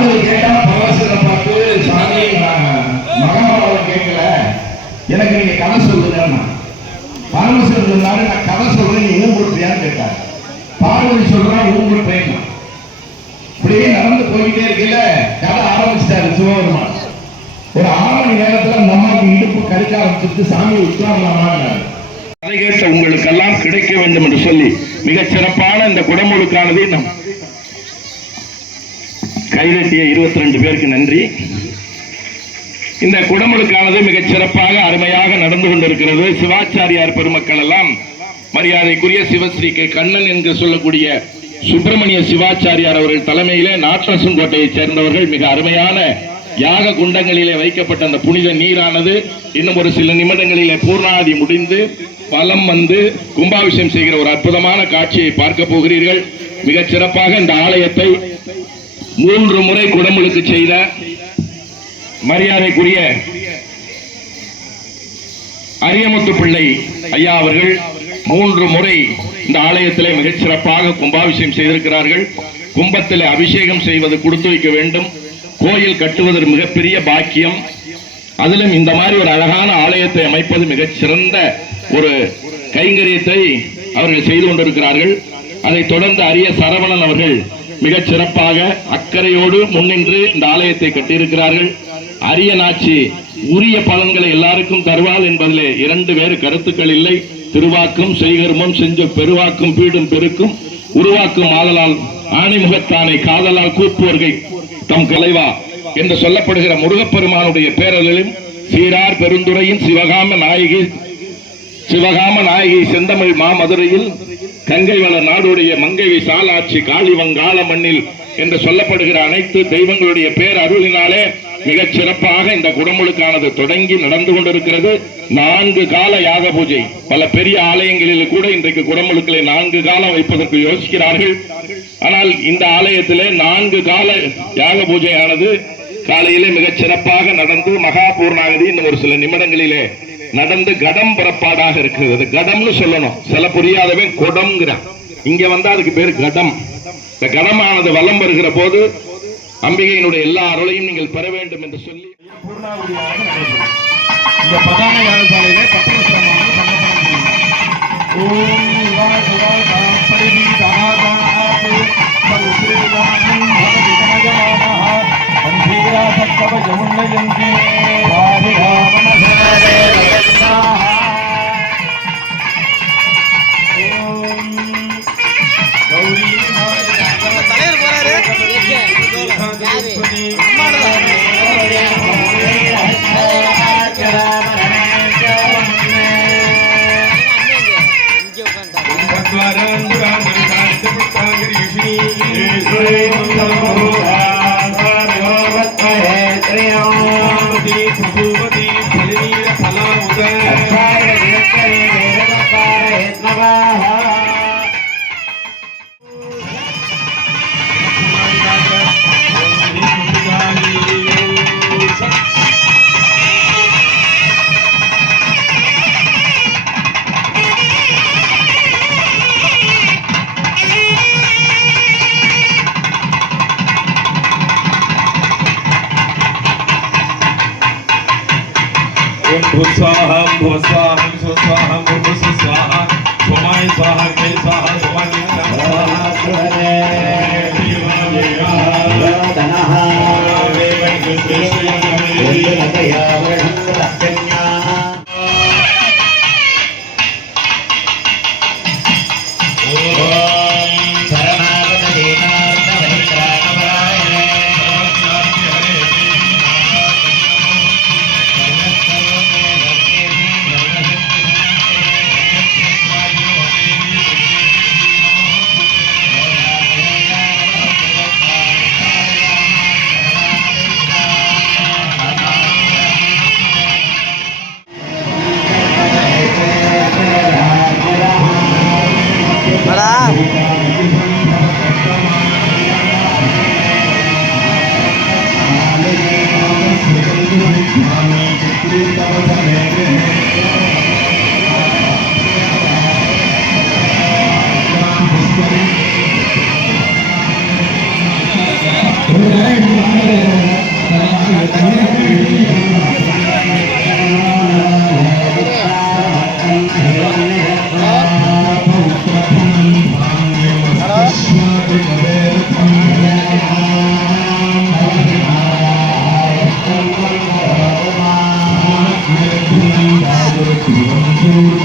பாடல் கேட்டா பரவசத்தை பார்த்து சாமி நான் மகாபாரதம் கேட்கல. எனக்கு நீங்க கதை சொல்லுங்கன்னா பரமசிவன் சொன்னாரு நான் கதை சொல்றேன் நீ ஊம்புட்டியான்னு கேட்டார். பார்வதி சொல்றான் ஊம்புட்டேன் இப்படியே நடந்து போயிட்டே இருக்கல கதை ஆரம்பிச்சிட்டாரு சிவபெருமான். ஒரு ஆறு மணி நேரத்துல அந்த அம்மாவுக்கு இடுப்பு கடிக்க ஆரம்பிச்சிட்டு சாமி உட்காரலாமான்னாரு. கதை கேட்ட உங்களுக்கெல்லாம் கிடைக்க வேண்டும் என்று சொல்லி மிகச் சிறப்பான இந்த குடமுழுக்கானதை நம் கைதட்டிய இருபத்தி ரெண்டு பேருக்கு நன்றி. இந்த குடமுழுக்கானது மிகச் சிறப்பாக அருமையாக நடந்து கொண்டிருக்கிறது. சிவாச்சாரியார் பெருமக்கள் எல்லாம் மரியாதைக்குரிய சிவஸ்ரீ கே. கண்ணன் என்று சொல்லக்கூடிய சுப்பிரமணிய சிவாச்சாரியார் அவர்கள் தலைமையிலே நாட்டரசன்கோட்டையைச் சேர்ந்தவர்கள். மிக அருமையான யாக குண்டங்களிலே வைக்கப்பட்ட அந்த புனித நீரானது இன்னும் ஒரு சில நிமிடங்களிலே பூர்ணாதி முடிந்து பலம் வந்து கும்பாபிஷேகம் செய்கிற ஒரு அற்புதமான காட்சியை பார்க்க போகிறீர்கள். மிகச் சிறப்பாக இந்த ஆலயத்தை மூன்று முறை குடமுழுக்கு செய்த மரியாதைக்குரிய அரியமுத்து பிள்ளை ஐயா அவர்கள் மூன்று முறை இந்த ஆலயத்திலே மிகச் சிறப்பாக கும்பாபிஷேகம் செய்திருக்கிறார்கள். கும்பத்தில் அபிஷேகம் செய்வது கொடுத்து வைக்க வேண்டும். கோயில் கட்டுவது மிகப்பெரிய பாக்கியம். அதிலும் இந்த மாதிரி ஒரு அழகான ஆலயத்தை அமைப்பது மிகச் சிறந்த ஒரு கைங்கரியத்தை அவர்கள் செய்து கொண்டிருக்கிறார்கள். அதைத் தொடர்ந்து அரிய சரவணன் அவர்கள் மிகச் சிறப்பாக அக்கறையோடு முன்னின்று இந்த ஆலயத்தை கட்டியிருக்கிறார்கள். அரியநாச்சி உரிய பலன்களை எல்லாருக்கும் தருவாள் என்பதிலே இரண்டு வேறு கருத்துக்கள் இல்லை. திருவாக்கும் செய்கர்மம் செஞ்ச பெருவாக்கும் பீடும் பெருக்கும் உருவாக்கும் ஆதலால் ஆணைமுகத்தானை காதலால் கூப்புவர்கை தம் கலைவா என்று சொல்லப்படுகிற முருகப்பெருமானுடைய பேரலிலும் சீரார் பெருந்துறையின் சிவகாம நாயகி சிவகாம நாயகி செந்தமிழ் மாமதுரையில் கங்கை வள நாடுடைய மங்கை சாலாட்சி காளிவங்காள மண்ணில் என்று சொல்லப்படுகிற அனைத்து தெய்வங்களுடைய பேர் அருளினாலே மிகச் சிறப்பாக இந்த குடமுழுக்கானது தொடங்கி நடந்து கொண்டிருக்கிறது. நான்கு கால யாக பூஜை. பல பெரிய ஆலயங்களில் கூட இன்றைக்கு குடமுழுக்களை நான்கு காலம் வைப்பதற்கு யோசிக்கிறார்கள். ஆனால் இந்த ஆலயத்திலே நான்கு கால யாக பூஜையானது காலையிலே மிகச் சிறப்பாக நடந்து மகா பூர்ணாகதி இன்னும் ஒரு சில நிமிடங்களிலே நடந்து கடம் புறப்பாடாக இருக்கிறது. கடம்னு சொல்லணும். சில புரியாதவன் குடம்ங்கிறான். இங்க வந்தா அதுக்கு பேர் கடம். இந்த கடமானது வலம் வருகிற போது அம்பிகையினுடைய எல்லா அருளையும் நீங்கள் பெற வேண்டும் என்று சொல்லி இந்த பிரதான யாகசாலையிலே ஓம் స్వాహం భువ స్వాహం స్వ స్వాహం భువ స్వ స్వాహ స్వమాయ స్వాహం మే స్వాహ స్వమాయ స్వాహ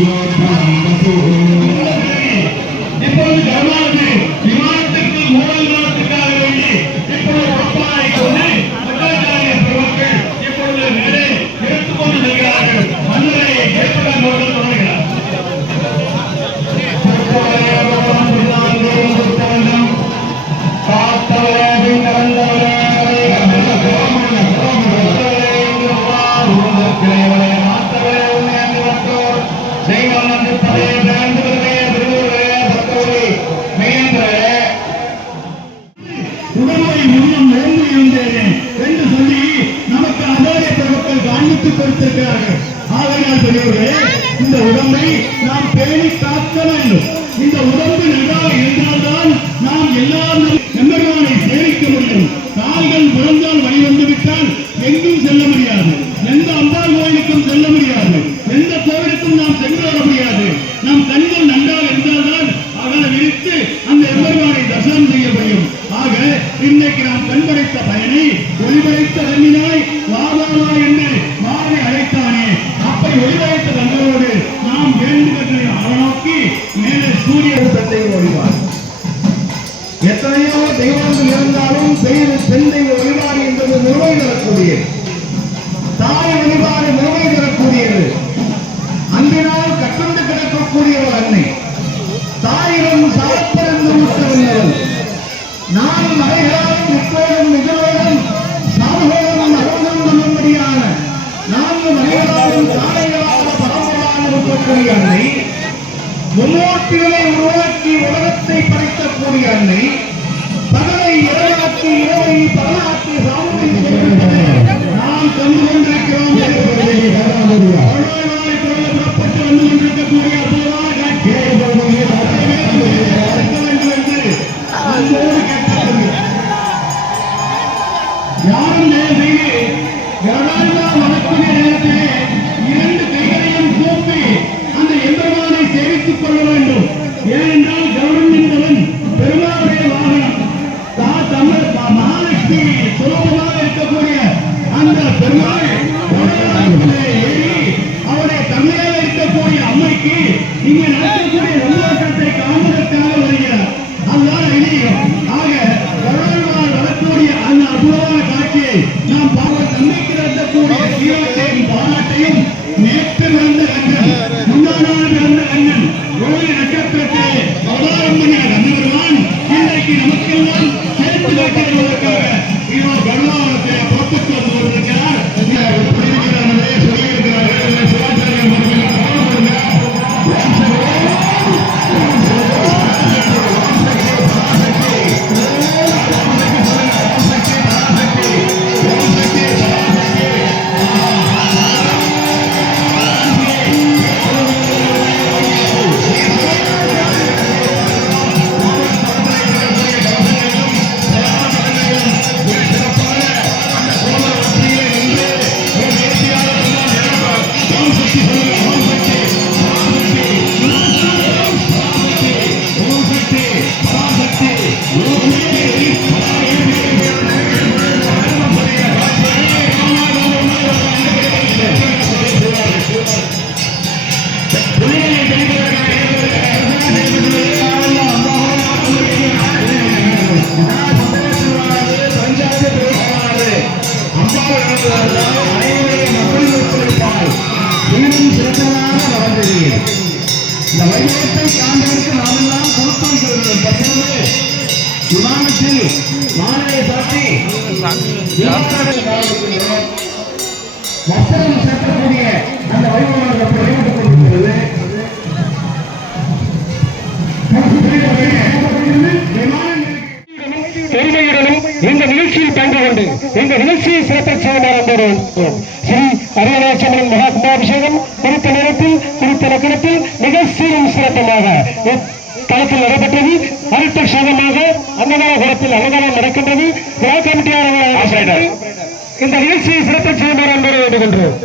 Música உடம்பை முன்னம் ஓங்கி இருந்தேனே என்று சொல்லி நமக்கு அபாய பெருமக்கள் காண்பித்துக் கொடுத்திருக்கிறார்கள். ஆகையால் பெரியவர்களே இந்த உடம்பை நாம் பேணி காக்க வேண்டும். இந்த உடம்பு நன்றாக இருந்தால்தான் நாம் எல்லாரும் எம்பெருமானை சேமிக்க முடியும். கால்கள் முழந்தால் வழி வந்துவிட்டால் அவனோக்கி மேலே சூரிய தந்தை ஒளிவார் எத்தனையோ தெய்வங்கள் இருந்தாலும் பெயர் தந்தை தெய்வ வழிபாடு என்பது நிறுவை தரக்கூடியது தாய் வழிபாடு நிறுவை தரக்கூடியது அன்பினால் கட்டுண்டு கிடக்கக்கூடியவர் அன்னை. தாயிடம் சாப்பிறந்து ஊட்டவர்கள் நான் மறைகளாலும் இப்போதும் நிகழ்வுடன் சாகுகளும் அருளும் பண்ணும்படியான நான்கு மறைகளாலும் தாரைகளாக பரம்பராக இருக்கக்கூடிய அன்னை. மும்மூர்த்திகளை உருவாக்கி உலகத்தை படைக்கக்கூடிய அன்னை பகலை இரவாக்கி இரவை பகலாக்கி சாமி. நாம் கண்டு கொண்டிருக்கிறோம். இருக்கக்கூடிய இங்கே நடக்கக்கூடிய சந்தோஷத்தை காண்பதற்காக இந்த வைபவத்தை நாமெல்லாம் கொடுத்து தற்போது விமானத்தில் மாலையை சாத்தி வஸ்திரம் சேர்க்கக்கூடிய அந்த கொண்டிருக்கிறது பெருமையுடனும் இந்த நிகழ்ச்சியில் பங்கு கொண்டு இந்த நிகழ்ச்சியை சிறப்பு செய்யுமாறு ஸ்ரீ அரியநாச்சமன் மகா கும்பாபிஷேகம் குறித்த நேரத்தில் குறித்த லக்கணத்தில் மிக சீரும் சிறப்புமாக தளத்தில் நடைபெற்றது. அடுத்த சேதமாக அன்னதான குளத்தில் அன்னதானம் நடக்கின்றது. விழா இந்த நிகழ்ச்சியை சிறப்பு செய்யுமாறு அன்போடு வேண்டுகின்றோம்